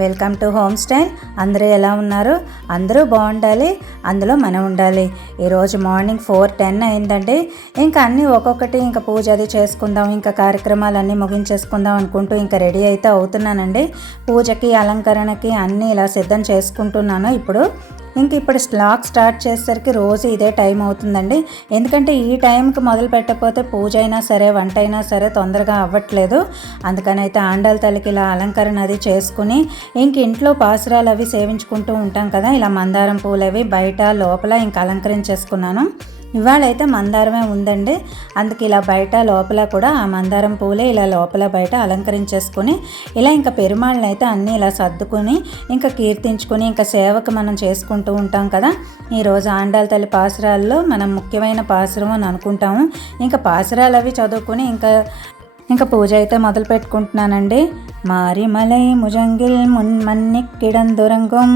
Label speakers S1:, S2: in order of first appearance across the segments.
S1: Welcome to home style. అందరూ ఎలా ఉన్నారు? అందరూ బాగుండాలి. అందులో మనం ఉండాలి. ఈరోజు మార్నింగ్ ఫోర్ టెన్ అయిందండి. ఇంకా అన్నీ ఒక్కొక్కటి ఇంకా పూజ అది చేసుకుందాం ఇంకా కార్యక్రమాలన్నీ ముగించేసుకుందాం అనుకుంటూ ఇంకా రెడీ అయితే అవుతున్నానండి. పూజకి అలంకరణకి అన్నీ ఇలా సిద్ధం చేసుకుంటున్నాను ఇప్పుడు. ఇంక ఇప్పుడు స్లాక్ స్టార్ట్ చేసేసరికి రోజు ఇదే టైం అవుతుందండి. ఎందుకంటే ఈ టైంకి మొదలు పెట్టకపోతే పూజ అయినా సరే వంట అయినా సరే తొందరగా అవ్వట్లేదు. అందుకని అయితే ఆండాల తల్లికి ఇలా అలంకరణ అది చేసుకుని ఇంక ఇంట్లో పాసురాలు అవి సేవించుకుంటూ ఉంటాం కదా. ఇలా మందారం పూలు అవి బయట లోపల ఇంకా అలంకరించేసుకున్నాను. ఇవాళ అయితే మందారమే ఉందండి. అందుకు ఇలా బయట లోపల కూడా ఆ మందారం పూలే ఇలా లోపల బయట అలంకరించేసుకొని ఇలా ఇంకా పెరుమాళ్ళని అయితే అన్నీ ఇలా సర్దుకొని ఇంకా కీర్తించుకొని ఇంకా సేవకు మనం చేసుకుంటూ ఉంటాం కదా. ఈరోజు ఆండాల తల్లి పాసురాల్లో మనం ముఖ్యమైన పాసురం అని అనుకుంటాము. ఇంకా పాసురాలు అవి చదువుకొని ఇంకా ఇంకా పూజ అయితే మొదలు పెట్టుకుంటున్నానండి మారిమలై ముజంగిల్ మున్ మన్నిక్కిడందురంగం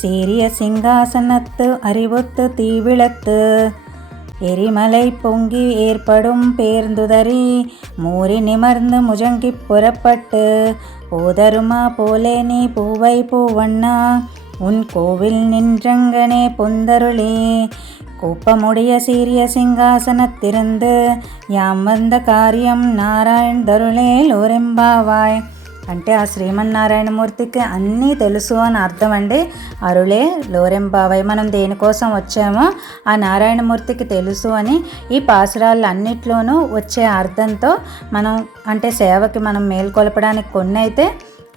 S1: సీరియ సింహాసనత్తు அறிவொத்து தீவிளத்து எரிமலை பொங்கி ஏற்படும் பேர்ந்துதறி மூறி நிமர்ந்து முஜங்கி புறப்பட்டு போதருமா போலே நீ பூவை பூவண்ணா உன் கோவில் நின்றங்கனே பொந்தருளே கூப்பமுடைய சீரிய சிங்காசனத்திருந்து யாம் வந்த காரியம் நாராயண் தருளே லோரெம்பாவாய் అంటే ఆ శ్రీమన్నారాయణమూర్తికి అన్నీ తెలుసు అని అర్థం అండి అరులే లోరెంబావై మనం దేనికోసం వచ్చామో ఆ నారాయణమూర్తికి తెలుసు అని ఈ పాసురాలు అన్నిట్లోనూ వచ్చే అర్థంతో మనం అంటే సేవకి మనం మేల్కొల్పడానికి కొన్ని అయితే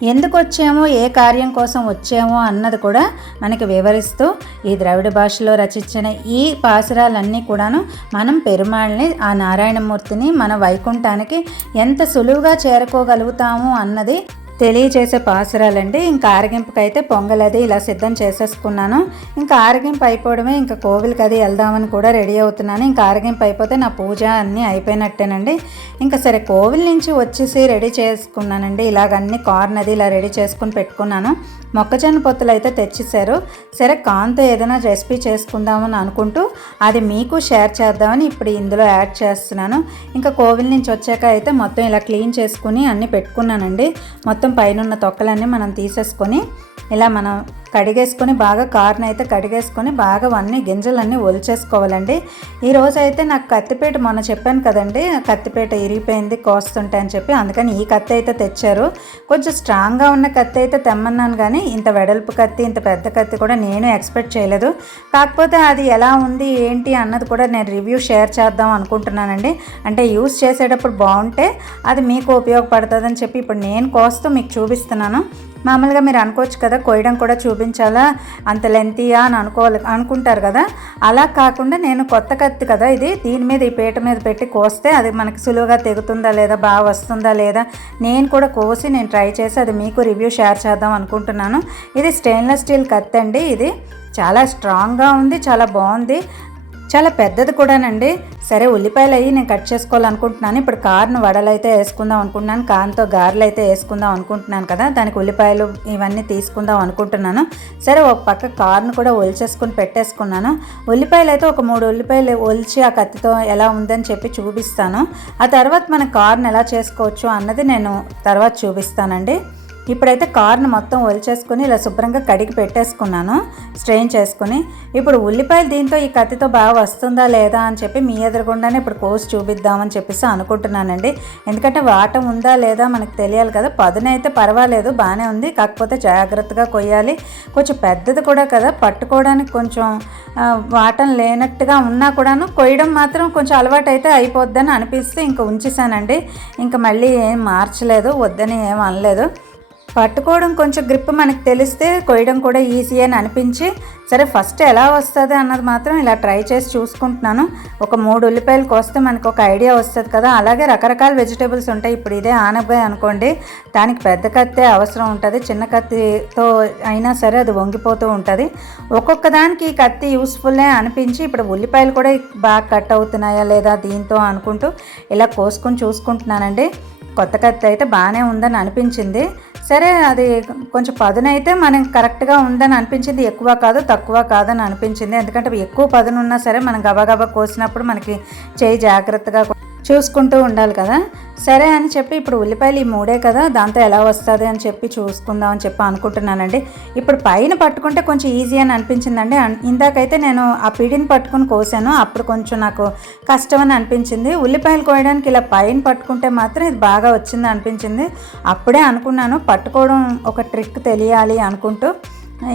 S1: ఎందుకు వచ్చామో ఏ కార్యం కోసం వచ్చామో అన్నది కూడా మనకి వివరిస్తూ ఈ ద్రవిడ భాషలో రచించిన ఈ పాసురాలన్నీ కూడాను మనం పెరుమాళ్ళని ఆ నారాయణమూర్తిని మన వైకుంఠానికి ఎంత సులువుగా చేరుకోగలుగుతాము అన్నది తెలియజేసే పాసురాలండి. ఇంకా ఆరగింపుకి అయితే పొంగల్ అది ఇలా సిద్ధం చేసేసుకున్నాను. ఇంకా ఆరగింపు అయిపోవడమే ఇంకా కోవిల్కి అది వెళ్దామని కూడా రెడీ అవుతున్నాను. ఇంకా ఆరగింపు అయిపోతే నా పూజ అన్నీ అయిపోయినట్టేనండి. ఇంకా సరే కోవిల్ నుంచి వచ్చేసి రెడీ చేసుకున్నానండి. ఇలాగ అన్ని కార్న్ అది ఇలా రెడీ చేసుకుని పెట్టుకున్నాను. మొక్కజొన్న పొత్తులు అయితే తెచ్చేసారు సరే కాన్తో ఏదైనా రెసిపీ చేసుకుందామని అనుకుంటూ అది మీకు షేర్ చేద్దామని ఇప్పుడు ఇందులో యాడ్ చేస్తున్నాను. ఇంకా కోవిల్ నుంచి వచ్చాక అయితే మొత్తం ఇలా క్లీన్ చేసుకుని అన్నీ పెట్టుకున్నానండి. మొత్తం పైన తొక్కలన్నీ మనం తీసేసుకొని ఇలా మనం కడిగేసుకొని బాగా కార్న్ అయితే కడిగేసుకొని బాగా అన్ని గింజలన్నీ ఒలిచేసుకోవాలండి. ఈరోజు అయితే నాకు కత్తిపేట మొన్న చెప్పాను కదండి కత్తిపేట ఇరిగిపోయింది కోస్తుంటే అని చెప్పి అందుకని ఈ కత్తి అయితే తెచ్చారు. కొంచెం స్ట్రాంగ్గా ఉన్న కత్తి అయితే తెమ్మన్నాను కానీ ఇంత వెడల్పు కత్తి ఇంత పెద్ద కత్తి కూడా నేను ఎక్స్పెక్ట్ చేయలేదు. కాకపోతే అది ఎలా ఉంది ఏంటి అన్నది కూడా నేను రివ్యూ షేర్ చేద్దాం అనుకుంటున్నానండి. అంటే యూస్ చేసేటప్పుడు బాగుంటే అది మీకు ఉపయోగపడుతుందని చెప్పి ఇప్పుడు నేను కోస్తూ మీకు చూపిస్తున్నాను. మామూలుగా మీరు అనుకోవచ్చు కదా కొయ్యడం కూడా చూపించాలా? అంత లెంతీయా అని అనుకోవాలి అనుకుంటారు కదా? అలా కాకుండా నేను కొత్త కత్తి కదా ఇది దీని మీద ఈ పీట మీద పెట్టి కోస్తే అది మనకి సులువుగా తెగుతుందా లేదా బాగా వస్తుందా లేదా నేను కూడా కోసి నేను ట్రై చేసి అది మీకు రివ్యూ షేర్ చేద్దాం అనుకుంటున్నాను. ఇది స్టెయిన్లెస్ స్టీల్ కత్తి అండి ఇది. చాలా స్ట్రాంగ్గా ఉంది చాలా బాగుంది. చాలా పెద్దది కూడానండి. సరే ఉల్లిపాయలు అయ్యి నేను కట్ చేసుకోవాలనుకుంటున్నాను. ఇప్పుడు కార్ను వడలైతే వేసుకుందాం అనుకుంటున్నాను. కాన్తో గారెలు అయితే వేసుకుందాం అనుకుంటున్నాను కదా. దానికి ఉల్లిపాయలు ఇవన్నీ తీసుకుందాం అనుకుంటున్నాను. సరే ఒక పక్క కార్ను కూడా ఒలిచేసుకుని పెట్టేసుకున్నాను. ఉల్లిపాయలు అయితే ఒక మూడు ఉల్లిపాయలు ఒలిచి ఆ కత్తితో ఎలా ఉందని చెప్పి చూపిస్తాను. ఆ తర్వాత మనం కార్ను ఎలా చేసుకోవచ్చు అన్నది నేను తర్వాత చూపిస్తానండి. ఇప్పుడైతే కార్ను మొత్తం ఒలిచేసుకొని ఇలా శుభ్రంగా కడిగి పెట్టేసుకున్నాను. స్ట్రెయిన్ చేసుకుని. ఇప్పుడు ఉల్లిపాయలు దీంతో ఈ కత్తితో బాగా వస్తుందా లేదా అని చెప్పి మీ ఎదురుగుండానే ఇప్పుడు కోసి చూపిద్దామని చెప్పేసి అనుకుంటున్నానండి. ఎందుకంటే వాటం ఉందా లేదా మనకు తెలియాలి కదా. పదునైతే పర్వాలేదు బాగానే ఉంది. కాకపోతే జాగ్రత్తగా కొయ్యాలి. కొంచెం పెద్దది కూడా కదా. పట్టుకోవడానికి కొంచెం వాటం లేనట్టుగా ఉన్నా కూడాను కొయ్యడం మాత్రం కొంచెం అలవాటు అయితే అయిపోద్దని అనిపిస్తే ఇంకా ఉంచేసానండి. ఇంకా మళ్ళీ ఏం మార్చలేదు వద్దని ఏం అనలేదు. పట్టుకోవడం కొంచెం గ్రిప్ మనకు తెలిస్తే కొయ్యడం కూడా ఈజీ అని అనిపించి సరే ఫస్ట్ ఎలా వస్తుంది అన్నది మాత్రం ఇలా ట్రై చేసి చూసుకుంటున్నాను. ఒక మూడు ఉల్లిపాయలు కోస్తే మనకు ఒక ఐడియా వస్తుంది కదా. అలాగే రకరకాల వెజిటేబుల్స్ ఉంటాయి. ఇప్పుడు ఇదే ఆనబాయ్ అనుకోండి దానికి పెద్ద కత్తే అవసరం ఉంటుంది. చిన్న కత్తితో అయినా సరే అది వంగిపోతూ ఉంటుంది. ఒక్కొక్క దానికి ఈ కత్తి యూస్ఫుల్లే అనిపించి ఇప్పుడు ఉల్లిపాయలు కూడా బాగా కట్ అవుతున్నాయా లేదా దీంతో అనుకుంటూ ఇలా కోసుకొని చూసుకుంటున్నానండి. కొత్త కత్తి అయితే బాగానే ఉందని అనిపించింది. సరే అది కొంచెం పదునైతే మనకి కరెక్ట్గా ఉందని అనిపించింది. ఎక్కువ కాదు తక్కువ కాదని అనిపించింది. ఎందుకంటే ఎక్కువ పదును ఉన్నా సరే మనం గబగబా కోసినప్పుడు మనకి చేయి జాగ్రత్తగా చూసుకుంటూ ఉండాలి కదా. సరే అని చెప్పి ఇప్పుడు ఉల్లిపాయలు ఈ మూడే కదా దాంతో ఎలా వస్తుంది అని చెప్పి చూసుకుందాం అని చెప్పి అనుకుంటున్నానండి. ఇప్పుడు పైన పట్టుకుంటే కొంచెం ఈజీ అని అనిపించిందండి. ఇందాకైతే నేను ఆ పిడిని పట్టుకుని కోసాను. అప్పుడు కొంచెం నాకు కష్టం అని అనిపించింది. ఉల్లిపాయలు కోయడానికి ఇలా పైన పట్టుకుంటే మాత్రం ఇది బాగా వచ్చింది అనిపించింది. అప్పుడే అనుకున్నాను పట్టుకోవడం ఒక ట్రిక్ తెలియాలి అనుకుంటూ.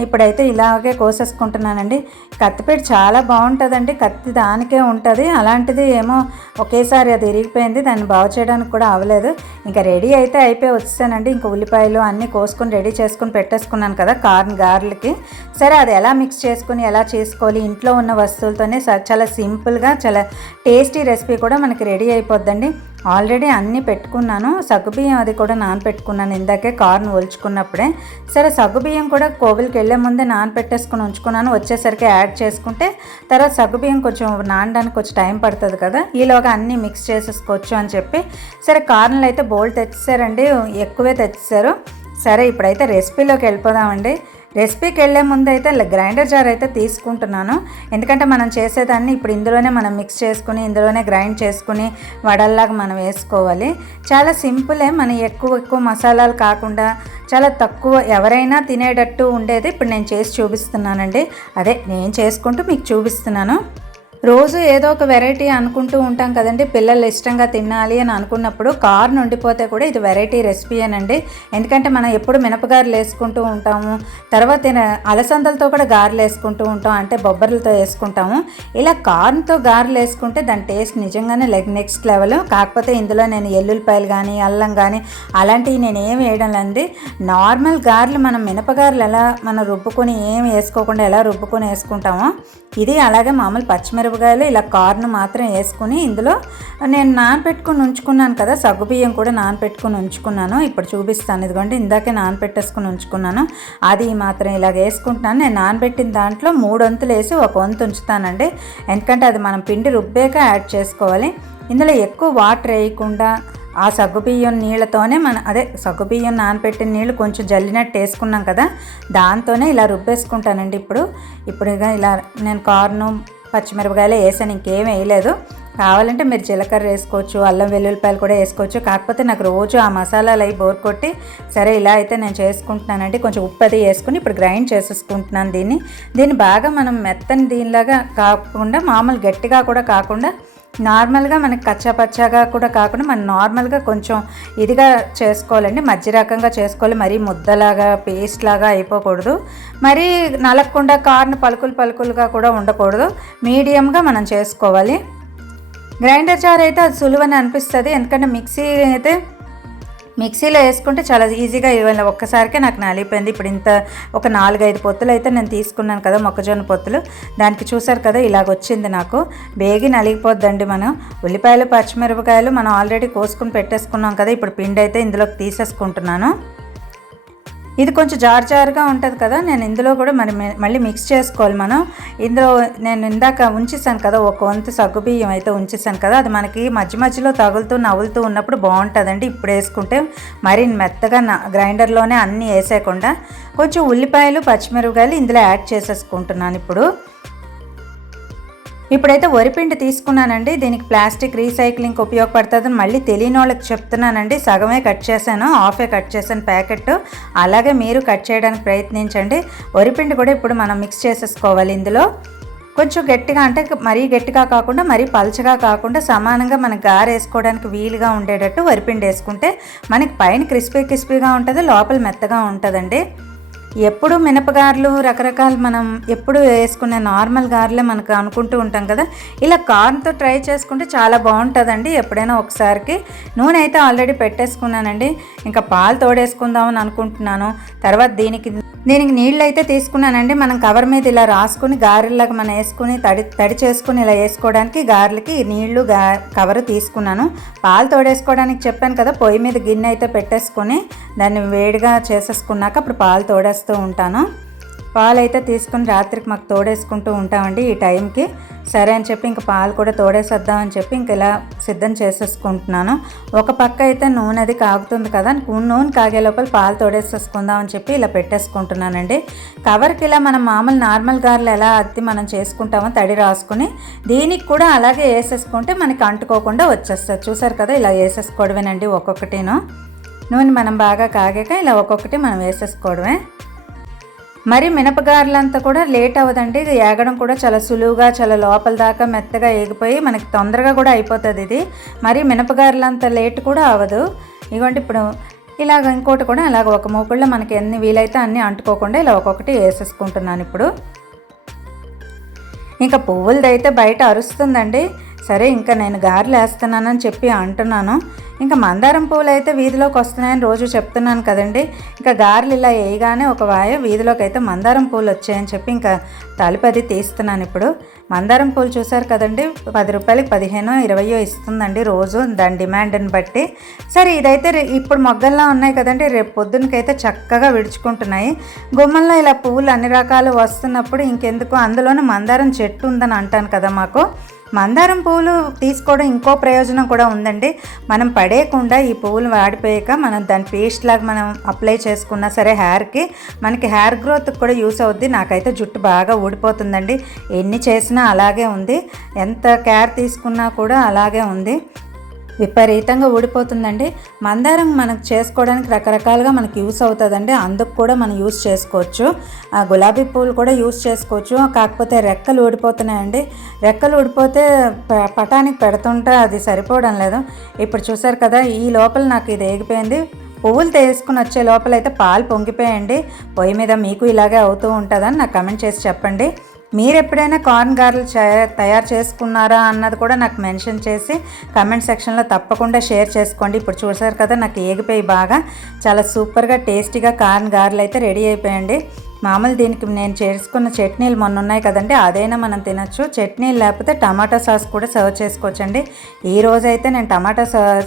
S1: ఇప్పుడైతే ఇలాగే కోసేసుకుంటున్నానండి. కత్తిపేట చాలా బాగుంటుందండి. కత్తి దానికే ఉంటుంది. అలాంటిది ఏమో ఒకేసారి అది ఇరిగిపోయింది. దాన్ని బాగు చేయడానికి కూడా అవ్వలేదు. ఇంకా రెడీ అయితే అయిపోయి వచ్చేసానండి. ఇంకా ఉల్లిపాయలు అన్నీ కోసుకొని రెడీ చేసుకుని పెట్టేసుకున్నాను కదా కార్న్ గార్లకి. సరే అది ఎలా మిక్స్ చేసుకుని ఎలా చేసుకోవాలి ఇంట్లో ఉన్న వస్తువులతోనే చాలా సింపుల్గా చాలా టేస్టీ రెసిపీ కూడా మనకి రెడీ అయిపోద్దండి. ఆల్రెడీ అన్నీ పెట్టుకున్నాను. సగ్గుబియ్యం అది కూడా నానపెట్టుకున్నాను. ఇందాకే కార్ను ఒలుచుకున్నప్పుడే. సరే సగ్గుబియ్యం కూడా కోవిల్కి వెళ్ళే ముందే నానపెట్టేసుకుని ఉంచుకున్నాను. వచ్చేసరికి యాడ్ చేసుకుంటే తర్వాత సగ్గుబియ్యం కొంచెం నానడానికి కొంచెం టైం పడుతుంది కదా. ఈలోగా అన్నీ మిక్స్ చేసేసుకోవచ్చు అని చెప్పి. సరే కార్న్లు అయితే బోల్ తెచ్చేసారండి ఎక్కువే తెచ్చేసారు సరే ఇప్పుడైతే రెసిపీలోకి వెళ్ళిపోదామండి. రెసిపీకి వెళ్ళే ముందు అయితే గ్రైండర్ జార్ అయితే తీసుకుంటున్నాను. ఎందుకంటే మనం చేసేదాన్ని ఇప్పుడు ఇందులోనే మనం మిక్స్ చేసుకుని ఇందులోనే గ్రైండ్ చేసుకుని వడల్లాగా మనం వేసుకోవాలి. చాలా సింపులే మనం ఎక్కువ ఎక్కువ మసాలాలు కాకుండా చాలా తక్కువ ఎవరైనా తినేటట్టు ఉండేది ఇప్పుడు నేను చేసి చూపిస్తున్నానండి. అదే నేను చేసుకుంటూ మీకు చూపిస్తున్నాను. రోజు ఏదో ఒక వెరైటీ అనుకుంటూ ఉంటాం కదండి. పిల్లలు ఇష్టంగా తినాలి అని అనుకున్నప్పుడు కార్న్ ఉండిపోతే కూడా ఇది వెరైటీ రెసిపీ అనండి. ఎందుకంటే మనం ఎప్పుడు మినపగారులు వేసుకుంటూ ఉంటాము. తర్వాత అలసందలతో కూడా గారెలు వేసుకుంటూ ఉంటాం. అంటే బొబ్బర్లతో వేసుకుంటాము. ఇలా కార్న్తో గారెలు వేసుకుంటే దాని టేస్ట్ నిజంగానే లెగ్ నెక్స్ట్ లెవెల్. కాకపోతే ఇందులో నేను ఎల్లుల్లిపాయలు కానీ అల్లం కానీ అలాంటివి నేను ఏం వేయడం లేదండి. నార్మల్ గారెలు మనం మినపగారులు ఎలా మనం రుబ్బుకొని ఏం వేసుకోకుండా ఎలా రుబ్బుకొని వేసుకుంటామో ఇది అలాగే మామూలు మిరపకాయలు ఇలా కార్న్ మాత్రం వేసుకుని ఇందులో నేను నానపెట్టుకుని ఉంచుకున్నాను కదా సగ్గుబియ్యం కూడా నానపెట్టుకుని ఉంచుకున్నాను. ఇప్పుడు చూపిస్తాను ఇదిగోండి ఇందాకే నానపెట్టేసుకుని ఉంచుకున్నాను. అది మాత్రం ఇలాగ వేసుకుంటున్నాను. నేను నానబెట్టిన దాంట్లో మూడు వంతులు వేసి ఒక వంతు ఉంచుతానండి. ఎందుకంటే అది మనం పిండి రుబ్బాక యాడ్ చేసుకోవాలి. ఇందులో ఎక్కువ వాటర్ వేయకుండా ఆ సగ్గుబియ్యం నీళ్ళతోనే మన అదే సగ్గుబియ్యం నానబెట్టిన నీళ్ళు కొంచెం జల్లినట్టు వేసుకున్నాం కదా దాంతోనే ఇలా రుబ్బేసుకుంటానండి ఇప్పుడు. ఇప్పుడు ఇక ఇలా నేను కార్ను పచ్చిమిరపకాయలు వేసాను ఇంకేం వేయలేదు. కావాలంటే మీరు జీలకర్ర వేసుకోవచ్చు అల్లం వెల్లుల్లిపాయలు కూడా వేసుకోవచ్చు. కాకపోతే నాకు రోజు ఆ మసాలాలు అవి బోర్ కొట్టి సరే ఇలా అయితే నేను చేసుకుంటున్నానండి కొంచెం ఉప్పు అది వేసుకుని ఇప్పుడు గ్రైండ్ చేసేసుకుంటున్నాను దీన్ని. దీన్ని బాగా మనం మెత్తని దీనిలాగా కాకుండా మామూలు గట్టిగా కూడా కాకుండా నార్మల్గా మనకి కచ్చా పచ్చాగా కూడా కాకుండా మనం నార్మల్గా కొంచెం ఇదిగా చేసుకోవాలండి. మధ్య రకంగా చేసుకోవాలి. మరీ ముద్దలాగా పేస్ట్ లాగా అయిపోకూడదు. మరీ నలగకుండా కార్న్ పలుకులు పలుకులుగా కూడా ఉండకూడదు. మీడియంగా మనం చేసుకోవాలి. గ్రైండర్ జార్ అయితే అది సులువని అనిపిస్తుంది. ఎందుకంటే మిక్సీ అయితే మిక్సీలో వేసుకుంటే చాలా ఈజీగా ఇవ్వాలి. ఒక్కసారికే నాకు నలిగిపోయింది. ఇప్పుడు ఇంత ఒక నాలుగైదు పొత్తులు అయితే నేను తీసుకున్నాను కదా మొక్కజొన్న పొత్తులు. దానికి చూసారు కదా ఇలాగ వచ్చింది నాకు. బేగి నలిగిపోద్దండి మనం. ఉల్లిపాయలు పచ్చిమిరపకాయలు మనం ఆల్రెడీ కోసుకుని పెట్టేసుకున్నాం కదా ఇప్పుడు పిండి అయితే ఇందులోకి తీసేసుకుంటున్నాను. ఇది కొంచెం జార్ జారుగా ఉంటుంది కదా నేను ఇందులో కూడా మరి మళ్ళీ మిక్స్ చేసుకోవాలి మనం. ఇందులో నేను ఇందాక ఉంచేసాను కదా ఒక వంతు సగ్గుబియ్యం అయితే ఉంచేసాను కదా అది మనకి మధ్య మధ్యలో తగులుతూ నవ్వులుతూ ఉన్నప్పుడు బాగుంటుందండి. ఇప్పుడు వేసుకుంటే మరి మెత్తగా నా- గ్రైండర్లోనే అన్నీ వేసేయకుండా కొంచెం ఉల్లిపాయలు పచ్చిమిరపకాయలు ఇందులో యాడ్ చేసేసుకుంటున్నాను ఇప్పుడు. ఇప్పుడైతే వరిపిండి తీసుకున్నానండి. దీనికి ప్లాస్టిక్ రీసైక్లింగ్ ఉపయోగపడుతుందని మళ్ళీ తెలియని వాళ్ళకి చెప్తున్నానండి. సగమే కట్ చేశాను హాఫే కట్ చేశాను ప్యాకెట్. అలాగే మీరు కట్ చేయడానికి ప్రయత్నించండి. వరిపిండి కూడా ఇప్పుడు మనం మిక్స్ చేసేసుకోవాలి ఇందులో. కొంచెం గట్టిగా అంటే మరీ గట్టిగా కాకుండా మరీ పలచగా కాకుండా సమానంగా మనకి గారేసుకోవడానికి వీలుగా ఉండేటట్టు వరిపిండి వేసుకుంటే మనకి పైన క్రిస్పీ క్రిస్పీగా ఉంటుంది లోపల మెత్తగా ఉంటుందండి. ఎప్పుడు మినపగారెలు రకరకాల మనం ఎప్పుడు వేసుకునే నార్మల్ గారెలే మనకు అనుకుంటూ ఉంటాం కదా. ఇలా కార్న్తో ట్రై చేసుకుంటే చాలా బాగుంటుందండి. ఎప్పుడైనా ఒకసారికి నూనె అయితే ఆల్రెడీ పెట్టేసుకున్నానండి. ఇంకా పాలు తోడేసుకుందామని అనుకుంటున్నాను. తర్వాత దీనికి దీనికి నీళ్ళు అయితే తీసుకున్నానండి. మనం కవర్ మీద ఇలా రాసుకుని గారెల్లాగా మనం వేసుకుని తడి తడి చేసుకుని ఇలా వేసుకోవడానికి గారెలకి నీళ్ళు గా కవర్ తీసుకున్నాను. పాలు తోడేసుకోవడానికి చెప్పాను కదా. పొయ్యి మీద గిన్నె అయితే పెట్టేసుకొని దాన్ని వేడిగా చేసేసుకున్నాక అప్పుడు పాలు చేస్తూ ఉంటాను. పాలు అయితే తీసుకుని రాత్రికి మాకు తోడేసుకుంటూ ఉంటామండి ఈ టైంకి. సరే అని చెప్పి ఇంక పాలు కూడా తోడేసేద్దామని చెప్పి ఇంక ఇలా సిద్ధం చేసేసుకుంటున్నాను. ఒక పక్క అయితే నూనె అది కాగుతుంది కదా నూనె కాగే లోపల పాలు తోడేసేసుకుందాం అని చెప్పి ఇలా పెట్టేసుకుంటున్నానండి. కవర్కి ఇలా మనం మామూలు నార్మల్ గారెలు ఎలా అద్ది మనం చేసుకుంటామో తడి రాసుకుని దీనికి కూడా అలాగే వేసేసుకుంటే మనకి అంటుకోకుండా వచ్చేస్తుంది. చూసారు కదా ఇలా వేసేసుకోవడమేనండి ఒక్కొక్కటిను. నూనె మనం బాగా కాగాక ఇలా ఒక్కొక్కటి మనం వేసేసుకోవడమే. మరి మినపగారలంతా కూడా లేట్ అవ్వదండి. ఇది ఏగడం కూడా చాలా సులువుగా చాలా లోపల దాకా మెత్తగా ఏగిపోయి మనకి తొందరగా కూడా అయిపోతుంది ఇది. మరి మినపగారులంత లేట్ కూడా అవ్వదు. ఇదిగోండి ఇప్పుడు ఇలాగ ఇంకోటి కూడా ఇలాగ ఒక మూకుళ్ళో మనకి ఎన్ని వీలైతే అన్నీ అంటుకోకుండా ఇలా ఒక్కొక్కటి వేసేసుకుంటున్నాను ఇప్పుడు. ఇంకా పువ్వులది అయితే బయట అరుస్తుందండి. సరే ఇంకా నేను గారెలు వేస్తున్నానని చెప్పి అంటున్నాను. ఇంకా మందారం పూలు అయితే వీధిలోకి వస్తున్నాయని రోజు చెప్తున్నాను కదండి. ఇంకా గారెలు ఇలా వేయగానే ఒక వాయ వీధిలోకి అయితే మందారం పూలు వచ్చాయని చెప్పి ఇంకా తలుపది తీస్తున్నాను ఇప్పుడు. మందారం పూలు చూసారు కదండి పది రూపాయలకి పదిహేను ఇరవయో ఇస్తుందండి రోజు దాని డిమాండ్ని బట్టి. సరే ఇదైతే ఇప్పుడు మొగ్గల్లా ఉన్నాయి కదండి రేపు పొద్దునకైతే చక్కగా విడుచుకుంటున్నాయి. గుమ్మంలో ఇలా పువ్వులు అన్ని రకాలు వస్తున్నప్పుడు ఇంకెందుకు అందులోనూ మందారం చెట్టు ఉందని అంటాను కదా మాకు. మందారం పువ్వులు తీసుకోవడం ఇంకో ప్రయోజనం కూడా ఉందండి. మనం పడేయకుండా ఈ పువ్వులు వాడిపోయాక మనం దాని పేస్ట్ లాగా మనం అప్లై చేసుకున్నా సరే హెయిర్కి మనకి హెయిర్ గ్రోత్కి కూడా యూస్ అవుద్ది. నాకైతే జుట్టు బాగా ఊడిపోతుందండి. ఎన్ని చేసినా అలాగే ఉంది. ఎంత కేర్ తీసుకున్నా కూడా అలాగే ఉంది. విపరీతంగా ఊడిపోతుందండి. మందారం మనకు చేసుకోవడానికి రకరకాలుగా మనకి యూస్ అవుతుందండి. అందుకు కూడా మనం యూస్ చేసుకోవచ్చు. గులాబీ పువ్వులు కూడా యూస్ చేసుకోవచ్చు. కాకపోతే రెక్కలు ఊడిపోతున్నాయండి. రెక్కలు ఊడిపోతే పటానికి పెడుతుంటే అది సరిపోవడం లేదు. ఇప్పుడు చూసారు కదా ఈ లోపల నాకు ఇది ఏగిపోయింది. పువ్వులు తీసుకుని వచ్చే లోపల అయితే పాలు పొంగిపోయండి పొయ్యి మీద మీకు ఇలాగే అవుతూ ఉంటుందని నాకు కమెంట్ చేసి చెప్పండి. మీరు ఎప్పుడైనా కార్న్ గారెలు తయారు చేసుకున్నారా అన్నది కూడా నాకు మెన్షన్ చేసి కమెంట్ సెక్షన్లో తప్పకుండా షేర్ చేసుకోండి. ఇప్పుడు చూసారు కదా నాకు ఏగిపోయి బాగా చాలా సూపర్గా టేస్టీగా కార్న్ గారెలు అయితే రెడీ అయిపోయండి మామూలు దీనికి నేను చేసుకున్న చట్నీలు మొన్న ఉన్నాయి కదండి అదైనా మనం తినచ్చు. చట్నీలు లేకపోతే టమాటా సాస్ కూడా సర్వ్ చేసుకోవచ్చండి. ఈ రోజైతే నేను టమాటా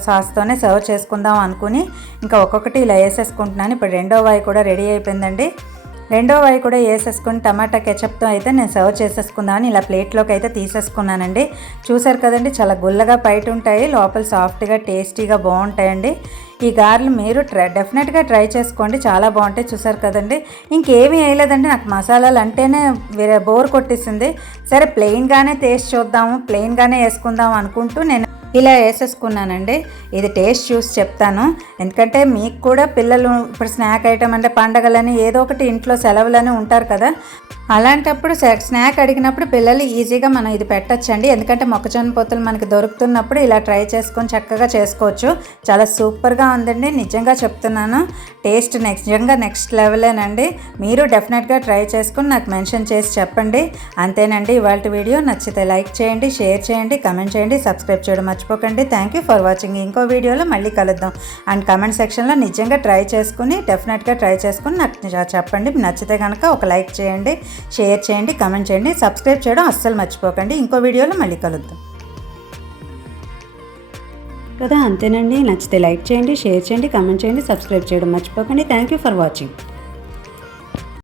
S1: సాస్తోనే సర్వ్ చేసుకుందాం అనుకుని ఇంకా ఒక్కొక్కటి ఇలా వేసేసుకుంటున్నాను. ఇప్పుడు రెండో వాయి కూడా రెడీ అయిపోయిందండి. రెండో వై కూడా వేసేసుకొని టమాటా కెచప్తో అయితే నేను సర్వ్ చేసేసుకుందామని ఇలా ప్లేట్లోకి అయితే తీసేసుకున్నానండి. చూసారు కదండి చాలా గుల్లగా బయట ఉంటాయి లోపల సాఫ్ట్గా టేస్టీగా బాగుంటాయండి. ఈ గారెలు మీరు ట్రై డెఫినెట్గా ట్రై చేసుకోండి చాలా బాగుంటాయి చూసారు కదండి. ఇంకేమీ వేయలేదండి నాకు మసాలాలు అంటేనే వేరే బోర్ కొట్టేసింది. సరే ప్లెయిన్గానే టేస్ట్ చూద్దాము ప్లెయిన్గానే వేసుకుందాం అనుకుంటూ నేను ఇలా వేసేసుకున్నానండి. ఇది టేస్ట్ చూసి చెప్తాను. ఎందుకంటే మీకు కూడా పిల్లలు ఇప్పుడు స్నాక్ ఐటమ్ అంటే పండగలని ఏదో ఒకటి ఇంట్లో సెలవులని ఉంటారు కదా. అలాంటప్పుడు స్నాక్ అడిగినప్పుడు పిల్లలు ఈజీగా మనం ఇది పెట్టచ్చండి. ఎందుకంటే మొక్కజొన్న పొత్తులు మనకి దొరుకుతున్నప్పుడు ఇలా ట్రై చేసుకొని చక్కగా చేసుకోవచ్చు. చాలా సూపర్గా ఉందండి. నిజంగా చెప్తున్నాను. టేస్ట్ నెక్స్ట్ నిజంగా నెక్స్ట్ లెవెలేనండి. మీరు డెఫినెట్గా ట్రై చేసుకుని నాకు మెన్షన్ చేసి చెప్పండి. అంతేనండి. ఇవాళ వీడియో నచ్చితే లైక్ చేయండి షేర్ చేయండి కమెంట్ చేయండి సబ్స్క్రైబ్ చేయడం మర్చిపోకండి. Thank you for watching. ఇంకో వీడియోలో మళ్ళీ కలుద్దాం. అండ్ కమెంట్ సెక్షన్లో నిజంగా ట్రై చేసుకుని డెఫినెట్గా ట్రై చేసుకుని నాకు చెప్పండి. నచ్చితే కనుక ఒక లైక్ చేయండి. షేర్ చేయండి కమెంట్ చేయండి సబ్స్క్రైబ్ చేయడం అస్సలు మర్చిపోకండి. ఇంకో వీడియోలో మళ్ళీ కలుద్దాం. కదా అంతేనండి. నచ్చితే లైక్ చేయండి షేర్ చేయండి కమెంట్ చేయండి సబ్స్క్రైబ్ చేయడం మర్చిపోకండి. Thank you for watching.